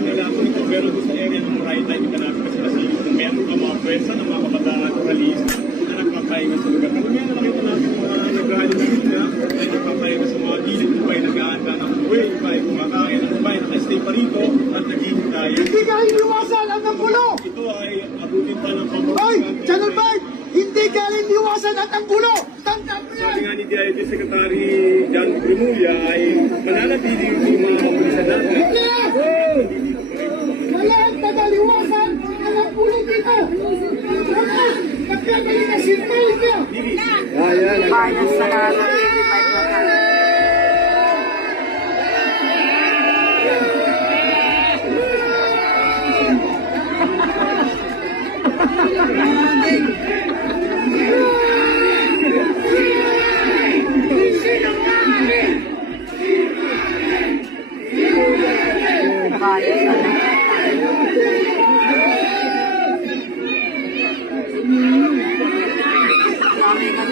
alam nila kung ito meron doon sa area ng Moraita, hindi ka natin kasi kung meron ka mga pwersa ng mga kabataan naturalist na nagpapahinga sa lugar. Kung meron nakita natin mga nag-rally na rin na nagpapahinga sa mga gilid, iba ay nag-aanda ng buhay, iba ay kumakain, iba ay naka-stay pa rito at nag-iintay. Hindi ka iniwasan ang gulo! Ito ay abutin pa ng Hoy! Channel 5! Hindi ka iniwasan ang gulo! Tandaan mo yan! Sabi nga ni DILG Secretary John Grimulia ay mananatili yung mga kapulisan natin. Wala ang tagaliwasan ang gulo dito! Wala! Nagkagaling na simbol niya! Bias sa narrative.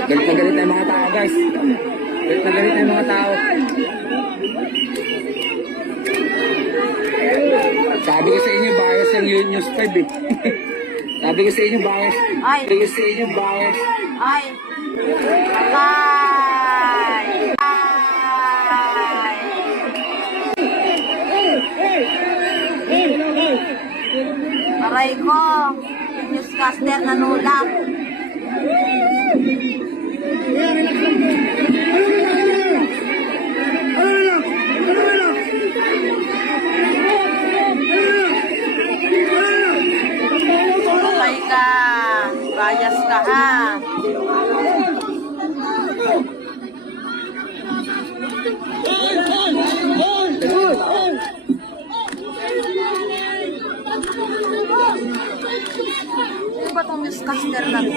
Galit na galit na yung mga tao, guys. Galit na galit na yung mga tao. Sabi ko sa inyo, bias ang News 5 eh. Sabi ko sa inyo, bias. Ay. Sabi ko sa inyo, bias. Ay! Patay! Aray ko! Newscaster na nulak. Patay ka! Bias ka ha! Ano ba itong newscaster na to?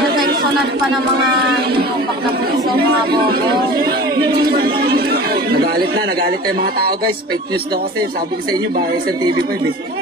Intentional pa ng mga inupak na puso, mga bobo. Nagalit na yung mga tao, guys. Fake news daw kasi. Sabi ko sa inyo, bias ang TV5 eh.